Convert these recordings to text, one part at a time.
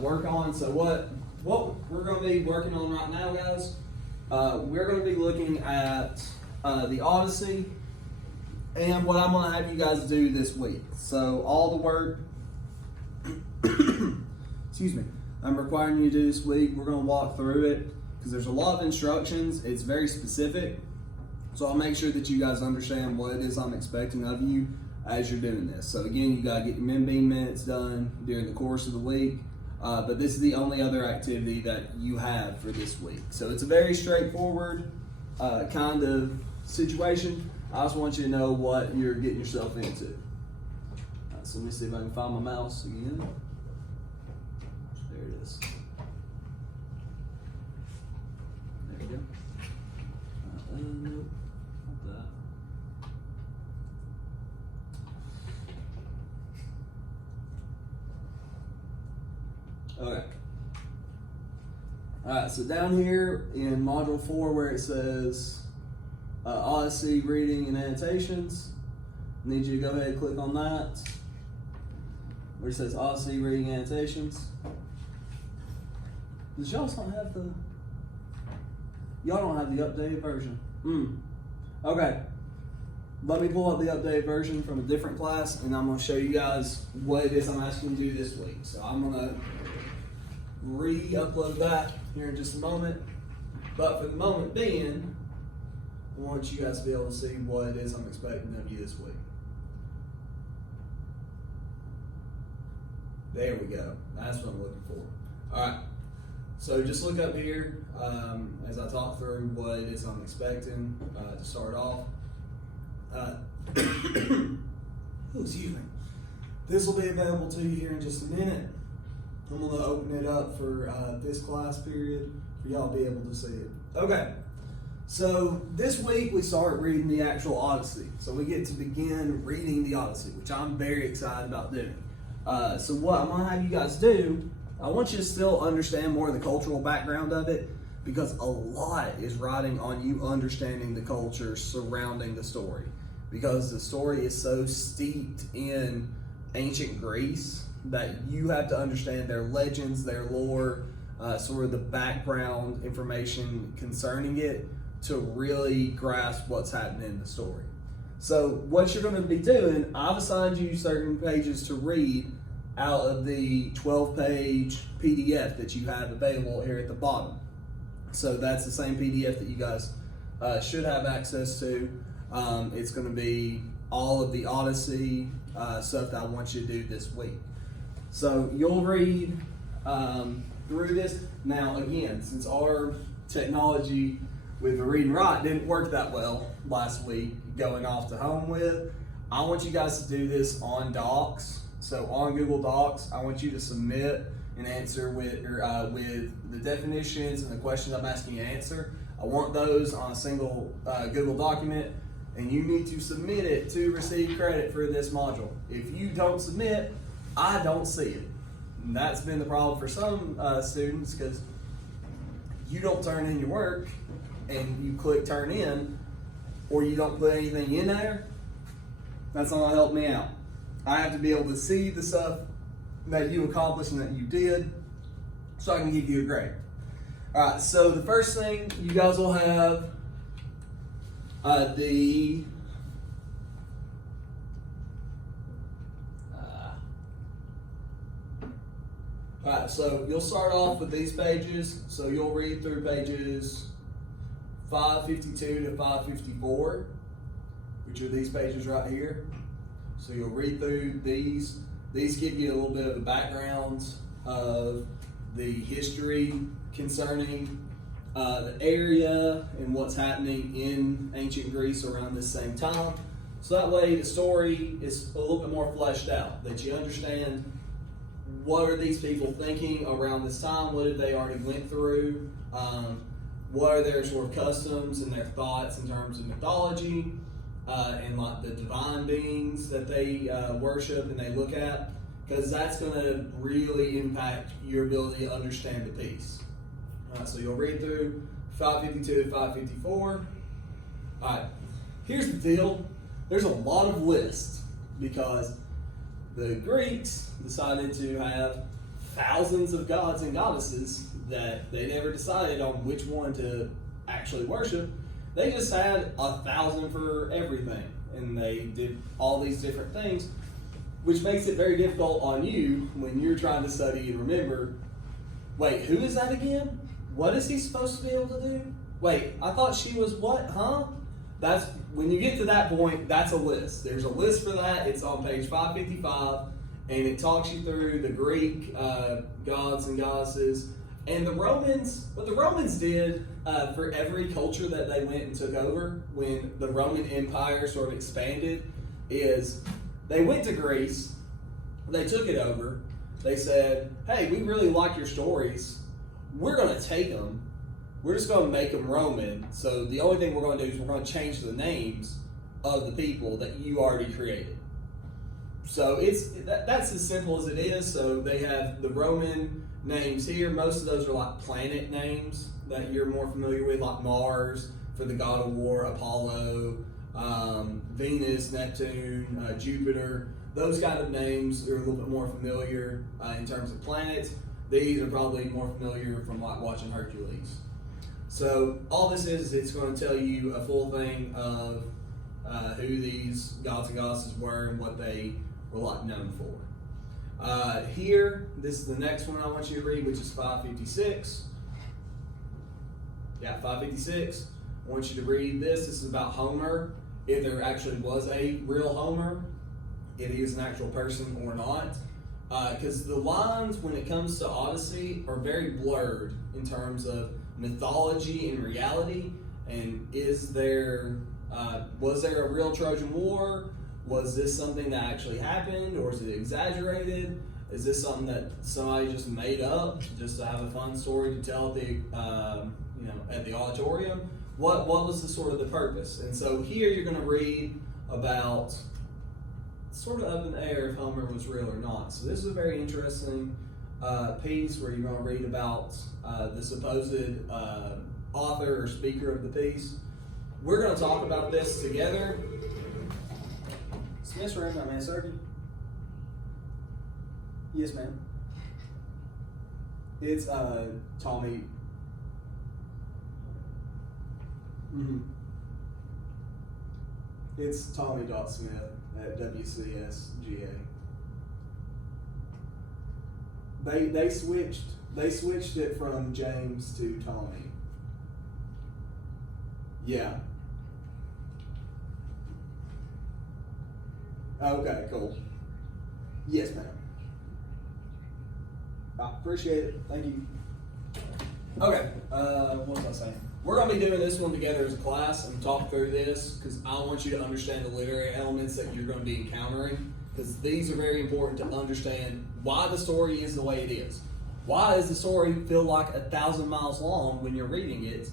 work on. So what we're going to be working on right now, guys, we're going to be looking at the Odyssey and what I'm going to have you guys do this week. So all the work, excuse me, I'm requiring you to do this week, we're going to walk through it because there's a lot of instructions. It's very specific. So I'll make sure that you guys understand what it is I'm expecting of you as you're doing this. So again, you got to get your min-bean minutes done during the course of the week. But this is the only other activity that you have for this week. So it's a very straightforward kind of situation. I just want you to know what you're getting yourself into. So let me see if I can find my mouse again. There it is. There we go. Nope, not that. Okay. Alright, so down here in Module 4 where it says Odyssey Reading and Annotations, I need you to go ahead and click on that. Where it says Odyssey Reading and Annotations. Does y'all not have the... Y'all don't have the updated version. Okay. Let me pull up the updated version from a different class and I'm going to show you guys what it is I'm asking you to do this week. So I'm going to re-upload that here in just a moment. But for the moment being, I want you guys to be able to see what it is I'm expecting of you this week. There we go. That's what I'm looking for. All right. So just look up here as I talk through what it is I'm expecting to start off. Excuse me. This will be available to you here in just a minute. I'm going to open it up for this class period for y'all to be able to see it. Okay. So this week we start reading the actual Odyssey. So we get to begin reading the Odyssey, which I'm very excited about doing. So what I'm going to have you guys do, I want you to still understand more of the cultural background of it because a lot is riding on you understanding the culture surrounding the story because the story is so steeped in ancient Greece that you have to understand their legends, their lore, sort of the background information concerning it to really grasp what's happening in the story. So what you're going to be doing, I've assigned you certain pages to read out of the 12-page PDF that you have available here at the bottom. So that's the same PDF that you guys should have access to. It's going to be all of the Odyssey stuff that I want you to do this week. So you'll read through this. Now again, since our technology with the read and write didn't work that well last week going off to home with, I want you guys to do this on Docs. So on Google Docs, I want you to submit an answer with the definitions and the questions I'm asking you to answer. I want those on a single Google document, and you need to submit it to receive credit for this module. If you don't submit, I don't see it. And that's been the problem for some students because you don't turn in your work and you click turn in or you don't put anything in there. That's not gonna help me out. I have to be able to see the stuff that you accomplished and that you did so I can give you a grade. All right, so the first thing you guys will have Alright, so you'll start off with these pages. So you'll read through pages 552 to 554, which are these pages right here. So you'll read through these. These give you a little bit of the background of the history concerning the area and what's happening in ancient Greece around this same time. So that way the story is a little bit more fleshed out, that you understand what are these people thinking around this time, what did they already went through, what are their sort of customs and their thoughts in terms of mythology, and like the divine beings that they worship and they look at, because that's going to really impact your ability to understand the piece. So you'll read through 552 to 554. All right, here's the deal. There's a lot of lists because the Greeks decided to have thousands of gods and goddesses that they never decided on which one to actually worship. They just had 1,000 for everything, and they did all these different things, which makes it very difficult on you when you're trying to study and remember, wait, who is that again? What is he supposed to be able to do? Wait, I thought she was what, huh? That's when you get to that point, that's a list. There's a list for that. It's on page 555, and it talks you through the Greek gods and goddesses. And the Romans, what the Romans did for every culture that they went and took over when the Roman Empire sort of expanded is they went to Greece, they took it over, they said, hey, we really like your stories. We're going to take them. We're just going to make them Roman. So the only thing we're going to do is we're going to change the names of the people that you already created. So that's as simple as it is. So they have the Roman names here. Most of those are like planet names that you're more familiar with, like Mars for the god of war, Apollo, Venus, Neptune, Jupiter. Those kind of names are a little bit more familiar in terms of planets. These are probably more familiar from like watching Hercules. So all this is it's going to tell you a full thing of who these gods and goddesses were and what they were like known for. Here, this is the next one I want you to read, which is 556. Yeah, 556. I want you to read this. This is about Homer. If there actually was a real Homer, if he is an actual person or not. Because the lines when it comes to Odyssey are very blurred in terms of mythology and reality. And was there a real Trojan War? Was this something that actually happened, or is it exaggerated? Is this something that somebody just made up just to have a fun story to tell at the at the auditorium? What was the sort of the purpose? And so here you're going to read about sort of up in the air if Homer was real or not. So this is a very interesting piece where you're going to read about the supposed author or speaker of the piece. We're going to talk about this together. Miss Room, I'm answering. Yes, ma'am. It's Tommy. It's Tommy.Smith at WCSGA. They switched it from James to Tommy. Yeah. Okay, cool. Yes, ma'am. I appreciate it. Thank you. Okay, what was I saying? We're going to be doing this one together as a class and talk through this because I want you to understand the literary elements that you're going to be encountering, because these are very important to understand why the story is the way it is. Why does the story feel like 1,000 miles long when you're reading it,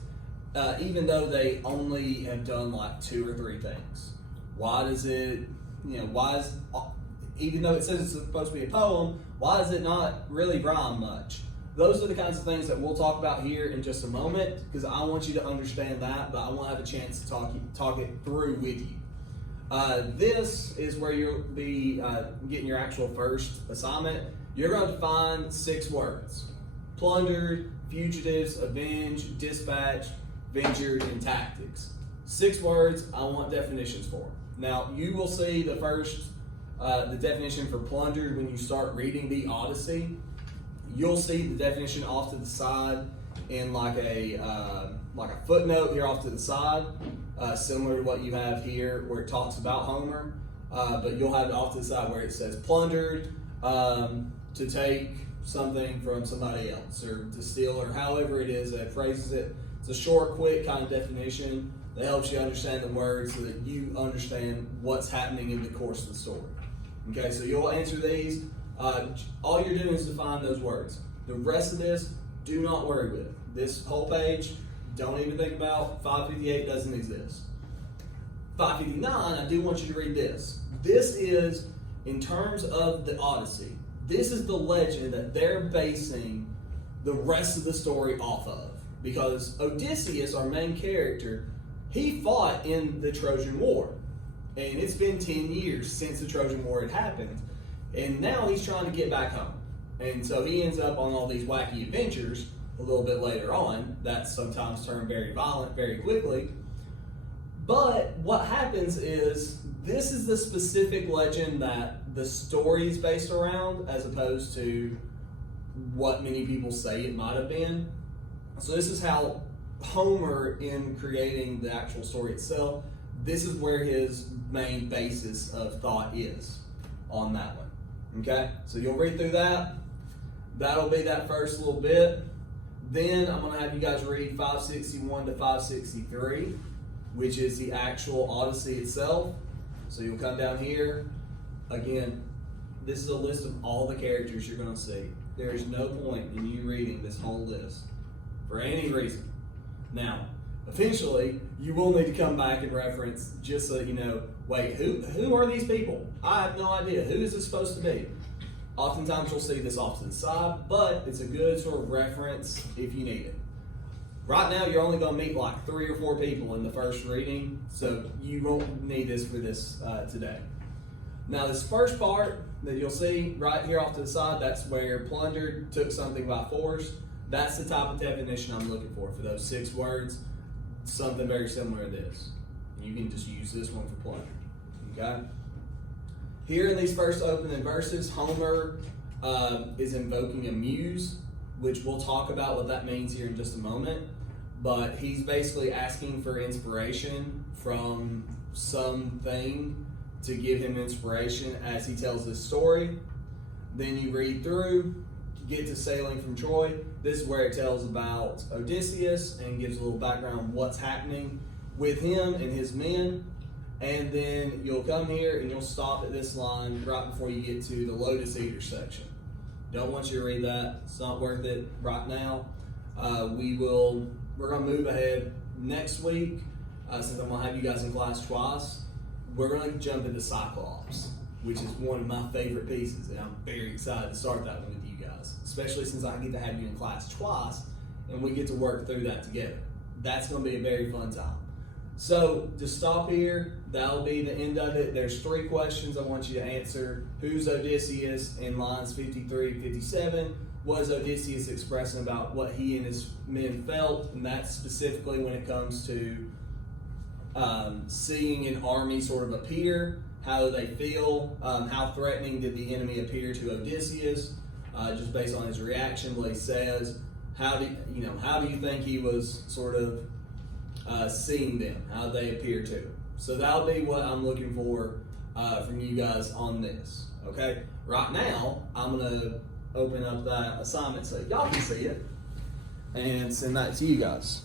even though they only have done like 2 or 3 things? Why does it... even though it says it's supposed to be a poem, why does it not really rhyme much? Those are the kinds of things that we'll talk about here in just a moment, because I want you to understand that, but I want to have a chance to talk it through with you. This is where you'll be getting your actual first assignment. You're going to find 6 words: plundered, fugitives, avenge, dispatch, ventured, and tactics. 6 words I want definitions for. Now, you will see the first, the definition for plundered when you start reading the Odyssey. You'll see the definition off to the side in like a footnote here off to the side, similar to what you have here where it talks about Homer. But you'll have it off to the side where it says plundered, to take something from somebody else, or to steal, or however it is that it phrases it. It's a short, quick kind of definition that helps you understand the words so that you understand what's happening in the course of the story. Okay, so you'll answer these. All you're doing is to find those words. The rest of this, do not worry with. This whole page, don't even think about. 558 doesn't exist. 559, I do want you to read this. This is, in terms of the Odyssey, this is the legend that they're basing the rest of the story off of. Because Odysseus, our main character, he fought in the Trojan War. And it's been 10 years since the Trojan War had happened. And now he's trying to get back home. And so he ends up on all these wacky adventures a little bit later on that sometimes turn very violent very quickly. But what happens is this is the specific legend that the story is based around, as opposed to what many people say it might have been. So this is how Homer, in creating the actual story itself, this is where his main basis of thought is on that one. Okay, so you'll read through that. That'll be that first little bit. Then I'm going to have you guys read 561 to 563, which is the actual Odyssey itself. So you'll come down here. Again, this is a list of all the characters you're going to see. There is no point in you reading this whole list for any reason. Now, eventually, you will need to come back and reference just so you know, wait, who are these people? I have no idea. Who is this supposed to be? Oftentimes, you'll see this off to the side, but it's a good sort of reference if you need it. Right now, you're only going to meet like 3 or 4 people in the first reading, so you won't need this for this today. Now, this first part that you'll see right here off to the side, that's where plundered, took something by force. That's the type of definition I'm looking for those 6 words. Something very similar to this. You can just use this one for plundered. Okay? Here in these first opening verses, Homer is invoking a muse, which we'll talk about what that means here in just a moment. But he's basically asking for inspiration from something to give him inspiration as he tells this story. Then you read through, get to sailing from Troy. This is where it tells about Odysseus and gives a little background on what's happening with him and his men. And then you'll come here and you'll stop at this line right before you get to the Lotus Eater section. Don't want you to read that. It's not worth it right now. We're going to move ahead next week. Since I'm going to have you guys in class twice, we're going to jump into Cyclops, which is one of my favorite pieces, and I'm very excited to start that one with you guys, especially since I get to have you in class twice, and we get to work through that together. That's going to be a very fun time. So to stop here, that'll be the end of it. There's 3 questions I want you to answer. Who's Odysseus in lines 53 to 57? What is Odysseus expressing about what he and his men felt? And that's specifically when it comes to seeing an army sort of appear. How do they feel? How threatening did the enemy appear to Odysseus? Just based on his reaction, what he says. How do you think he was sort of seeing them? How do they appear to him? So that'll be what I'm looking for from you guys on this. Okay. Right now, I'm gonna open up that assignment so y'all can see it and send that to you guys.